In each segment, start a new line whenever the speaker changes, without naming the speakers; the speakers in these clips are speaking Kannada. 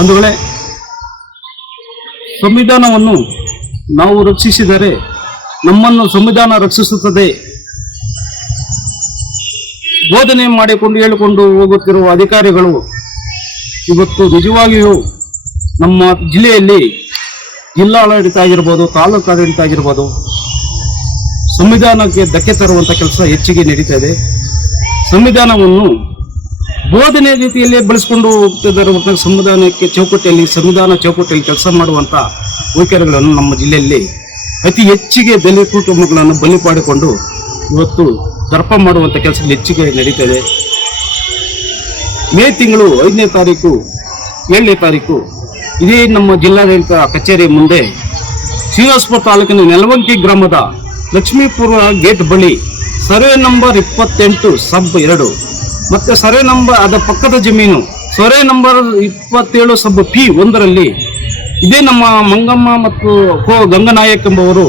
ಬಂಧುಗಳೇ, ಸಂವಿಧಾನವನ್ನು ನಾವು ರಕ್ಷಿಸಿದರೆ ನಮ್ಮನ್ನು ಸಂವಿಧಾನ ರಕ್ಷಿಸುತ್ತದೆ. ಬೋಧನೆ ಮಾಡಿಕೊಂಡು ಹೇಳಿಕೊಂಡು ಹೋಗುತ್ತಿರುವ ಅಧಿಕಾರಿಗಳು ಇವತ್ತು ನಿಜವಾಗಿಯೂ ನಮ್ಮ ಜಿಲ್ಲೆಯಲ್ಲಿ ಜಿಲ್ಲಾಡಳಿತ ಆಗಿರ್ಬೋದು ತಾಲೂಕು ಆಡಳಿತ ಆಗಿರ್ಬೋದು, ಸಂವಿಧಾನಕ್ಕೆ ಧಕ್ಕೆ ತರುವಂಥ ಕೆಲಸ ಹೆಚ್ಚಿಗೆ ನಡೀತಾ ಇದೆ. ಸಂವಿಧಾನವನ್ನು ಬೋಧನೆ ರೀತಿಯಲ್ಲಿ ಬಳಸ್ಕೊಂಡು ಹೋಗ್ತಿದ್ದಾರೆ ಮತ್ತು ಸಂವಿಧಾನಕ್ಕೆ ಚೌಕಟ್ಟಿಯಲ್ಲಿ, ಸಂವಿಧಾನ ಚೌಕಟ್ಟಿಯಲ್ಲಿ ಕೆಲಸ ಮಾಡುವಂಥ ವೈಖರಿಗಳನ್ನು ನಮ್ಮ ಜಿಲ್ಲೆಯಲ್ಲಿ ಅತಿ ಹೆಚ್ಚಿಗೆ ದಲಿತ ಕುಟುಂಬಗಳನ್ನು ಬಲಿ ಪಾಡಿಕೊಂಡು ಇವತ್ತು ದರ್ಪ ಮಾಡುವಂಥ ಕೆಲಸಗಳು ಹೆಚ್ಚಿಗೆ ನಡೀತದೆ ಮೇ ತಿಂಗಳು ಐದನೇ ತಾರೀಕು, ಏಳನೇ ತಾರೀಕು, ಇದೇ ನಮ್ಮ ಜಿಲ್ಲಾಡಳಿತ ಕಚೇರಿ ಮುಂದೆ ಶ್ರೀನಿವಾಸಪುರ ತಾಲೂಕಿನ ನೆಲವಂಕಿ ಗ್ರಾಮದ ಲಕ್ಷ್ಮೀಪುರ ಗೇಟ್ ಬಳಿ ಸರ್ವೆ ನಂಬರ್ ಇಪ್ಪತ್ತೆಂಟು, ಸಬ್ ಎರಡು. ಮತ್ತೆ ಸರ್ವೆ ನಂಬರ್ ಅದರ ಪಕ್ಕದ ಜಮೀನು. ಸೊರೆ ನಂಬರ್ ಇಪ್ಪತ್ತೇಳು ಸಬ್ ಪಿ ಒಂದರಲ್ಲಿ ಇದೇ ನಮ್ಮ ಮಂಗಮ್ಮ ಮತ್ತು ಕೋ ಗಂಗನಾಯಕ್ ಎಂಬವರು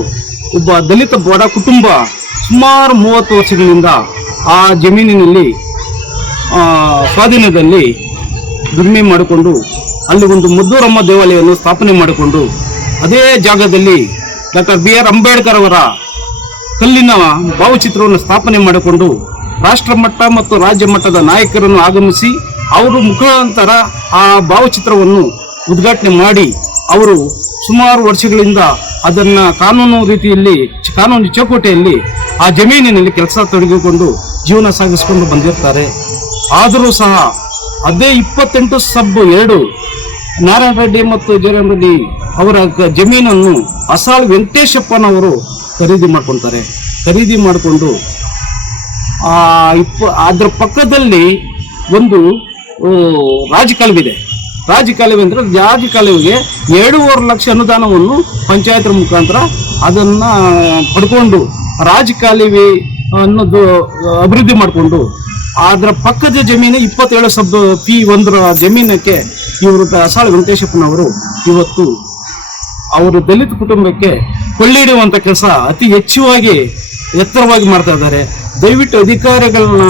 ಒಬ್ಬ ದಲಿತ ಬಡ ಕುಟುಂಬ ಸುಮಾರು ಮೂವತ್ತು ವರ್ಷಗಳಿಂದ ಆ ಜಮೀನಿನಲ್ಲಿ ಸ್ವಾಧೀನದಲ್ಲಿ ದುಡಿಮೆ ಮಾಡಿಕೊಂಡು, ಅಲ್ಲಿ ಒಂದು ಮುದ್ದೂರಮ್ಮ ದೇವಾಲಯವನ್ನು ಸ್ಥಾಪನೆ ಮಾಡಿಕೊಂಡು ಅದೇ ಜಾಗದಲ್ಲಿ ಡಾಕ್ಟರ್ ಬಿ ಆರ್ ಅಂಬೇಡ್ಕರ್ ಅವರ ಕಲ್ಲಿನ ಭಾವಚಿತ್ರವನ್ನು ಸ್ಥಾಪನೆ ಮಾಡಿಕೊಂಡು ರಾಷ್ಟ್ರ ಮಟ್ಟ ಮತ್ತು ರಾಜ್ಯ ಮಟ್ಟದ ನಾಯಕರನ್ನು ಆಗಮಿಸಿ ಅವರು ಮುಖಾಂತರ ಆ ಭಾವಚಿತ್ರವನ್ನು ಉದ್ಘಾಟನೆ ಮಾಡಿ ಅವರು ಸುಮಾರು ವರ್ಷಗಳಿಂದ ಅದನ್ನ ಕಾನೂನು ರೀತಿಯಲ್ಲಿ ಕಾನೂನು ಚೌಕೋಟೆಯಲ್ಲಿ ಆ ಜಮೀನಿನಲ್ಲಿ ಕೆಲಸ ತೊಡಗಿಕೊಂಡು ಜೀವನ ಸಾಗಿಸಿಕೊಂಡು ಬಂದಿರ್ತಾರೆ. ಆದರೂ ಸಹ ಅದೇ ಇಪ್ಪತ್ತೆಂಟು ಸಬ್ ಎರಡು ನಾರಾಯಣ ರೆಡ್ಡಿ ಮತ್ತು ಜಯರಾಮ್ ರೆಡ್ಡಿ ಅವರ ಜಮೀನನ್ನು ಅಸಾಳ್ ವೆಂಕಟೇಶಪ್ಪನವರು ಖರೀದಿ ಮಾಡ್ಕೊತಾರೆ. ಖರೀದಿ ಮಾಡಿಕೊಂಡು ಇಪ್ಪ ಅದ್ರ ಪಕ್ಕದಲ್ಲಿ ಒಂದು ಆ, ರಾಜಕಾಲುವಿದೆ. ರಾಜಕಾಲುವೆ ಅಂದ್ರೆ ರಾಜಕಾಲುವೆಗೆ ಎರಡೂವರೆ ಲಕ್ಷ ಅನುದಾನವನ್ನು ಪಂಚಾಯತ್ ಮುಖಾಂತರ ಅದನ್ನು ಪಡ್ಕೊಂಡು ರಾಜಕಾಲುವೆ ಅನ್ನೋದು ಅಭಿವೃದ್ಧಿ ಮಾಡಿಕೊಂಡು ಅದರ ಪಕ್ಕದ ಜಮೀನು ಇಪ್ಪತ್ತೇಳು ಸಬ್ ಪಿ ಒಂದರ ಜಮೀನಕ್ಕೆ ಇವರು ಅಸಾಳ ವೆಂಕಟೇಶಪ್ಪನವರು ಇವತ್ತು ಅವರು ದಲಿತ ಕುಟುಂಬಕ್ಕೆ ಕೊಳ್ಳಿಡುವಂತ ಕೆಲಸ ಅತಿ ಹೆಚ್ಚುವಾಗಿ ಎತ್ತರವಾಗಿ ಮಾಡ್ತಾ ಇದ್ದಾರೆ. ದಯವಿಟ್ಟು ಅಧಿಕಾರಿಗಳನ್ನ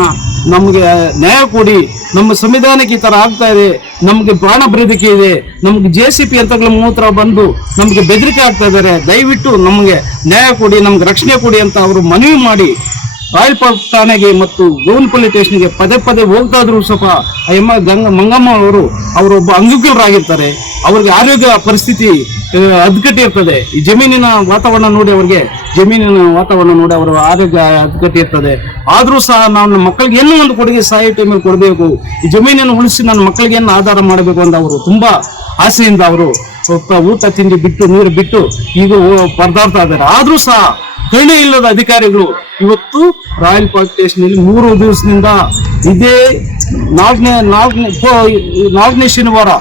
ನಮಗೆ ನ್ಯಾಯ ಕೊಡಿ. ನಮ್ಮ ಸಂವಿಧಾನಕ್ಕೆ ಈ ಥರ ಆಗ್ತಾ ಇದೆ. ನಮಗೆ ಪ್ರಾಣ ಬೆದರಿಕೆ ಇದೆ. ನಮಗೆ ಜೆ ಸಿ ಪಿ ಯಂತ್ರಗಳ ಮೂತ್ರ ಬಂದು ನಮಗೆ ಬೆದರಿಕೆ ಆಗ್ತಾ ಇದ್ದಾರೆ. ದಯವಿಟ್ಟು ನಮಗೆ ನ್ಯಾಯ ಕೊಡಿ, ನಮ್ಗೆ ರಕ್ಷಣೆ ಕೊಡಿ ಅಂತ ಅವರು ಮನವಿ ಮಾಡಿ ರಾಯಲ್ಪಾಟ್ ಠಾಣೆಗೆ ಮತ್ತು ಗೋವನ್ಪಲ್ಲಿ ಸ್ಟೇಷನ್ಗೆ ಪದೇ ಪದೇ ಹೋಗ್ತಾ ಇದ್ರು ಸ್ವಲ್ಪ ಎಮ್ಮ ಗಂಗ ಮಂಗಮ್ಮ ಅವರು, ಅವರೊಬ್ಬ ಅಂಗವಿಕಲರಾಗಿರ್ತಾರೆ ಅವ್ರಿಗೆ ಆರೋಗ್ಯ ಪರಿಸ್ಥಿತಿ ಅದ್ಗಟ್ಟಿ ಇರ್ತದೆ. ಈ ಜಮೀನಿನ ವಾತಾವರಣ ನೋಡಿ ಅವ್ರಿಗೆ, ಜಮೀನಿನ ವಾತಾವರಣ ನೋಡಿ ಅವರ ಆರೋಗ್ಯ ಅದ್ಗಟ್ಟಿ ಇರ್ತದೆ. ಆದರೂ ಸಹ ನಾನು ಮಕ್ಕಳಿಗೆ ಏನೋ ಒಂದು ಕೊಡುಗೆ ಸಹಾಯ ಟೈಮಲ್ಲಿ ಕೊಡಬೇಕು. ಈ ಜಮೀನನ್ನು ಉಳಿಸಿ ನನ್ನ ಮಕ್ಕಳಿಗೆ ಏನು ಆಧಾರ ಮಾಡಬೇಕು ಅಂತ ಅವರು ತುಂಬ ಆಸೆಯಿಂದ ಅವರು ಊಟ ತಿಂಡಿ ಬಿಟ್ಟು, ನೀರು ಬಿಟ್ಟು ಈಗ ಪರದಾಡ್ತಾ ಇದ್ದಾರೆ. ಆದರೂ ಸಹ ಕರುಣೆ ಇಲ್ಲದ ಅಧಿಕಾರಿಗಳು ಇವತ್ತು ರಾಯಲ್ ಪಾರ್ಕ್ ಸ್ಟೇಷನ್ ಮೂರು ದಿವಸದಿಂದ ಇದೇ ನಾಲ್ಕನೇ ನಾಲ್ಕನೇ ನಾಲ್ಕನೇ ಶನಿವಾರ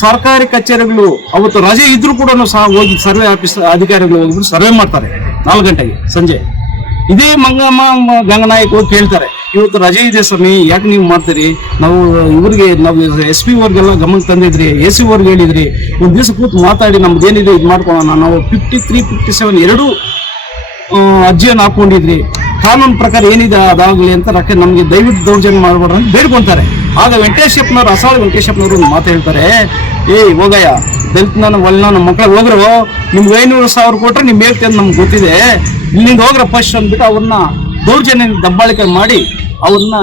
ಸರ್ಕಾರಿ ಕಚೇರಿಗಳು, ಅವತ್ತು ರಜೆ ಇದ್ರೂ ಕೂಡ ಸಹ ಹೋಗಿ ಸರ್ವೆ ಆಫೀಸ್ ಅಧಿಕಾರಿಗಳು ಹೋಗಿದ್ರು ಸರ್ವೆ ಮಾಡ್ತಾರೆ ನಾಲ್ಕು ಗಂಟೆಗೆ, ಸಂಜೆ. ಇದೇ ಮಂಗಮ್ಮ, ಗಂಗನಾಯಕ್ ಹೋಗಿ ಕೇಳ್ತಾರೆ, ಇವತ್ತು ರಜೆ ಇದೆ ಸ್ವಾಮಿ, ಯಾಕೆ ನೀವು ಮಾಡ್ತೀರಿ? ನಾವು ಇವ್ರಿಗೆ, ನಾವು ಎಸ್ ಪಿ ಅವ್ರಿಗೆಲ್ಲ ಗಮನಕ್ಕೆ ತಂದಿದ್ರಿ, ಎ ಸಿ ಅವ್ರಿಗೆ ಹೇಳಿದ್ರಿ, ಒಂದು ದಿವಸ ಕೂತು ಮಾತಾಡಿ ನಮ್ದು ಏನಿದೆ ಇದು ಮಾಡ್ಕೊಳ್ಳೋಣ ನಾವು ಫಿಫ್ಟಿ ತ್ರೀ ಫಿಫ್ಟಿ ಸೆವೆನ್ ಎರಡು ಅರ್ಜಿಯನ್ನು ಹಾಕೊಂಡಿದ್ರಿ. ಕಾನೂನು ಪ್ರಕಾರ ಏನಿದೆ ಅದಾಗಲಿ ಅಂತ ರಕ್ಕ ನಮಗೆ ದಯವಿಟ್ಟು ದೌರ್ಜನ್ಯ ಮಾಡಬೇಡ ಅಂತ ಬೇಡ್ಕೊಂತಾರೆ. ಆಗ ವೆಂಕಟೇಶಪ್ಪನವರು ಅಸಾಳ ವೆಂಕಟೇಶಪ್ಪನವರು ಒಂದು ಮಾತು ಹೇಳ್ತಾರೆ ಏಯ್ ಹೋಗಯ್ಯ ದಲಿತ ನನ್ನ ಒಲ್ ನಮ್ಮ ಮಕ್ಕಳು ಹೋಗ್ರು ನಿಮ್ಗೆ ಐನೂರು ಸಾವಿರ ಕೊಟ್ಟರೆ ನಿಮ್ಮ ಹೇಳ್ತೆ ಅಂತ ನಮ್ಗೆ ಗೊತ್ತಿದೆ. ಇಲ್ಲಿಂದ ಹೋಗ್ರ ಫಸ್ಟ್ ಅಂದ್ಬಿಟ್ಟು ಅವ್ರನ್ನ ದೌರ್ಜನ್ಯ ದಬ್ಬಾಳಿಕೆ ಮಾಡಿ ಅವ್ರನ್ನ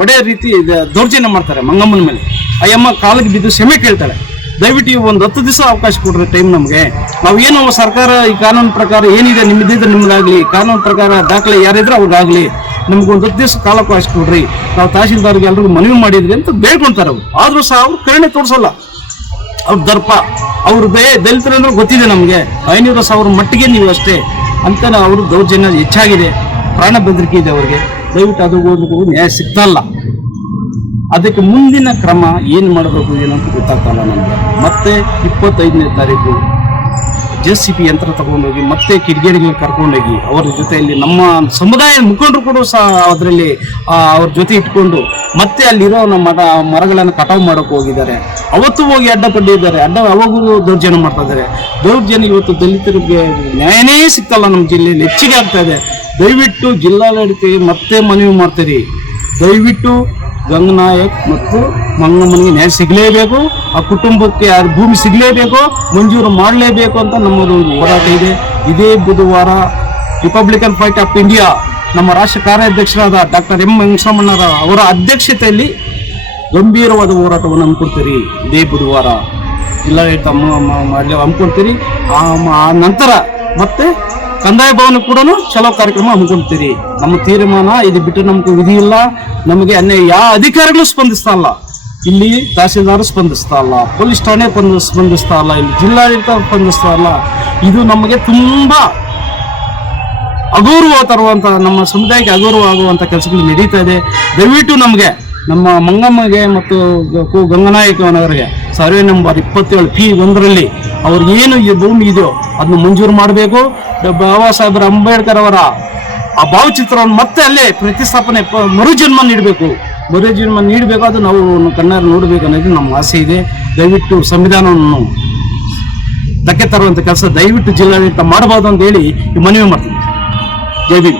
ಒಡೆಯ ರೀತಿ ದೌರ್ಜನ್ಯ ಮಾಡ್ತಾರೆ ಮಂಗಮ್ಮನ ಮೇಲೆ. ಅಯ್ಯಮ್ಮ ಕಾಲಿಗೆ ಬಿದ್ದು ಕ್ಷಮೆ ಕೇಳ್ತಾಳೆ. ದಯವಿಟ್ಟು ಒಂದು ಹತ್ತು ದಿವಸ ಅವಕಾಶ ಕೊಡ್ರಿ ಟೈಮ್ ನಮಗೆ. ನಾವು ಏನು ಸರ್ಕಾರ, ಈ ಕಾನೂನು ಪ್ರಕಾರ ಏನಿದೆ ನಿಮ್ಮದಿದ್ರೆ ನಿಮ್ಮದಾಗಲಿ ಕಾನೂನು ಪ್ರಕಾರ ದಾಖಲೆ ಯಾರಿದ್ರೆ ಅವ್ರಿಗಾಗಲಿ, ನಮ್ಗೆ ಒಂದು ಹತ್ತು ದಿವಸ ಕಾಲಾವಕಾಶ ಕೊಡ್ರಿ. ನಾವು ತಹಶೀಲ್ದಾರ್ಗೆ ಎಲ್ರಿಗೂ ಮನವಿ ಮಾಡಿದ್ರಿ ಅಂತ ಬೇಡ್ಕೊಂತಾರೆ ಅವ್ರು. ಆದರೂ ಸಹ ಅವ್ರು ಕರುಣೆ ತೋರಿಸಲ್ಲ. ಅವ್ರ ದರ್ಪ, ಅವ್ರ ದಯ ದಲಿತರಂದ್ರೆ ಗೊತ್ತಿದೆ ನಮಗೆ. ಐನೂರು ಸಾವಿರ ಮಟ್ಟಿಗೆ ನೀವು ಅಷ್ಟೇ ಅಂತ ಅವರು ದೌರ್ಜನ್ಯ ಹೆಚ್ಚಾಗಿದೆ. ಪ್ರಾಣ ಬೆದರಿಕೆ ಇದೆ ಅವ್ರಿಗೆ. ದಯವಿಟ್ಟು ಅದು ನ್ಯಾಯ ಸಿಗ್ತಾ ಇಲ್ಲ. ಅದಕ್ಕೆ ಮುಂದಿನ ಕ್ರಮ ಏನು ಮಾಡಬೇಕು ಏನು ಅಂತ ಗೊತ್ತಾಗ್ತಲ್ಲ ನಮಗೆ. ಮತ್ತೆ ಇಪ್ಪತ್ತೈದನೇ ತಾರೀಕು ಜೆ ಸಿ ಪಿ ಯಂತ್ರ ತಗೊಂಡೋಗಿ, ಮತ್ತೆ ಕಿಡಿಗೇಡಿಗಳು ಕರ್ಕೊಂಡೋಗಿ, ಅವರ ಜೊತೆಯಲ್ಲಿ ನಮ್ಮ ಸಮುದಾಯ ಮುಖಂಡರು ಕೂಡ ಸಹ ಅದರಲ್ಲಿ ಅವ್ರ ಜೊತೆ ಇಟ್ಕೊಂಡು ಮತ್ತೆ ಅಲ್ಲಿರೋ ನಮ್ಮ ಮರ, ಮರಗಳನ್ನು ಕಟಾವು ಮಾಡೋಕೆ ಹೋಗಿದ್ದಾರೆ. ಅವತ್ತು ಹೋಗಿ ಅಡ್ಡ ಪಟ್ಟಿದ್ದಾರೆ ಅಡ್ಡ ಅವಾಗೂ ದೌರ್ಜನ್ಯ ಮಾಡ್ತಾ ಇದ್ದಾರೆ. ದೌರ್ಜನ್ಯ ಇವತ್ತು ದಲಿತರಿಗೆ ನ್ಯಾಯನೇ ಸಿಗ್ತಲ್ಲ ನಮ್ಮ ಜಿಲ್ಲೆಯಲ್ಲಿ. ಹೆಚ್ಚಿಗೆ ಆಗ್ತಾ ಇದೆ. ದಯವಿಟ್ಟು ಜಿಲ್ಲಾಡಳಿತ ಮತ್ತೆ ಮನವಿ ಮಾಡ್ತೀರಿ. ದಯವಿಟ್ಟು ಗಂಗನಾಯಕ್ ಮತ್ತು ಮಂಗಮ್ಮನಿಗೆ ನ್ಯಾಯ ಸಿಗಲೇಬೇಕು, ಆ ಕುಟುಂಬಕ್ಕೆ ಯಾರು ಭೂಮಿ ಸಿಗಲೇಬೇಕು, ಮಂಜೂರು ಮಾಡಲೇಬೇಕು ಅಂತ ನಮ್ಮದು ಒಂದು ಹೋರಾಟ ಇದೆ. ಇದೇ ಬುಧವಾರ ರಿಪಬ್ಲಿಕನ್ ಪಾರ್ಟಿ ಆಫ್ ಇಂಡಿಯಾ ನಮ್ಮ ರಾಷ್ಟ್ರ ಕಾರ್ಯಾಧ್ಯಕ್ಷರಾದ ಡಾಕ್ಟರ್ ಎಂ ವೆಂಕಟರಮಣ್ಣರ ಅವರ ಅಧ್ಯಕ್ಷತೆಯಲ್ಲಿ ಗಂಭೀರವಾದ ಹೋರಾಟವನ್ನು ಹಮ್ಮಿಕೊಡ್ತೀರಿ. ಇದೇ ಬುಧವಾರ ಜಿಲ್ಲಾಡಳಿತ ಮ- ಅಮ್ಮ ಅಮ್ಮ ಮ- ಆ ನಂತರ ಮತ್ತೆ ಕಂದಾಯ ಭವನ ಕೂಡ ಚಲೋ ಕಾರ್ಯಕ್ರಮ ಹಮ್ಮಿಕೊಳ್ತೀರಿ ನಮ್ಮ ತೀರ್ಮಾನ ಇದು ಬಿಟ್ಟು ನಮ್ಗೆ ವಿಧಿ ಇಲ್ಲ. ನಮಗೆ ಅನ್ಯಾಯ ಯಾವ ಅಧಿಕಾರಿಗಳು ಸ್ಪಂದಿಸ್ತಾ ಇಲ್ಲ. ಇಲ್ಲಿ ತಹಸೀಲ್ದಾರ್ ಸ್ಪಂದಿಸ್ತಾ ಇಲ್ಲ. ಪೊಲೀಸ್ ಠಾಣೆ ಸ್ಪಂದ- ಸ್ಪಂದಿಸ್ತಾ ಇಲ್ಲ. ಇಲ್ಲಿ ಜಿಲ್ಲಾಡಳಿತ ಸ್ಪಂದಿಸ್ತಾ ಇಲ್ಲ. ಇದು ನಮಗೆ ತುಂಬಾ ಅಗೌರವ ತರುವಂತ, ನಮ್ಮ ಸಮುದಾಯಕ್ಕೆ ಅಗೌರವ ಆಗುವಂತ ಕೆಲಸಗಳು ನಡೀತಾ ಇದೆ. ದಯವಿಟ್ಟು ನಮಗೆ, ನಮ್ಮ ಮಂಗಮ್ಮಗೆ ಮತ್ತು ಕು ಗಂಗನಾಯಕ ನಗರಿಗೆ ಸರ್ವೆ ನಂಬರ್ ಇಪ್ಪತ್ತೇಳು ಪಿ ಒಂದರಲ್ಲಿ ಅವ್ರಿಗೆ ಏನು ಈ ಭೂಮಿ ಇದೆಯೋ ಅದನ್ನು ಮಂಜೂರು ಮಾಡಬೇಕು. ಬಾಬಾ ಸಾಹೇಬ್ರ ಅಂಬೇಡ್ಕರ್ ಅವರ ಆ ಭಾವಚಿತ್ರವನ್ನು ಮತ್ತೆ ಅಲ್ಲೇ ಪ್ರತಿಷ್ಠಾಪನೆ ಪ- ಮರುಜನ್ಮ ನೀಡಬೇಕು. ಮರುಜನ್ಮ ನೀಡಬೇಕು ಅದು ನಾವು ಕನ್ನಡ ನೋಡಬೇಕು ಅನ್ನೋದು ನಮ್ಮ ಆಸೆ ಇದೆ. ದಯವಿಟ್ಟು ಸಂವಿಧಾನವನ್ನು ಧಕ್ಕೆ ತರುವಂತ ಕೆಲಸ ದಯವಿಟ್ಟು ಜಿಲ್ಲಾಡಳಿತ ಮಾಡಬಹುದು ಅಂತ ಹೇಳಿ ಮನವಿ ಮಾಡ್ತೀನಿ. ಜೈ